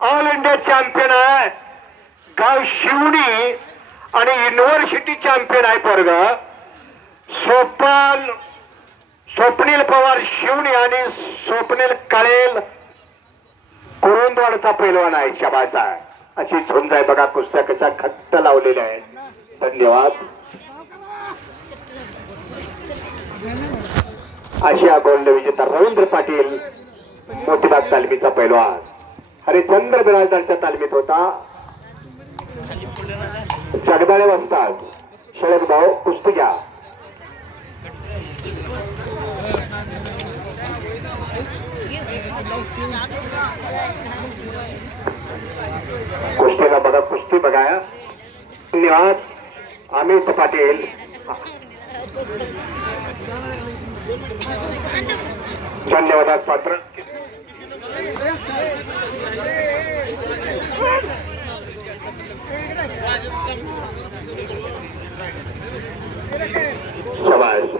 All India champion आहे, गाव शिवणी आणि युनिव्हर्सिटी चॅम्पियन आहे पोरग. स्वप्नील पवार शिवणी आणि स्वप्नील कळेल कुरुंदवाडचा पैलवान आहे. शाबास आहे. अशी झुंज आहे बघा, कुस्त्या कशा खट्ट लावलेल्या आहेत. धन्यवाद. आशिया गोल्ड विजेता रवींद्र पाटील मोतीबाग तालमीचा पैलवान. हरिचंद्र बिराजदारच्या तालमीत होता. जगदाळे वस्ताद शरद भाऊ कुस्ती घ्या. कुस्तीला बघा, कुस्ती बघा. धन्यवाद अमित पाटील. धन्यवाद पात्र. शाबाश.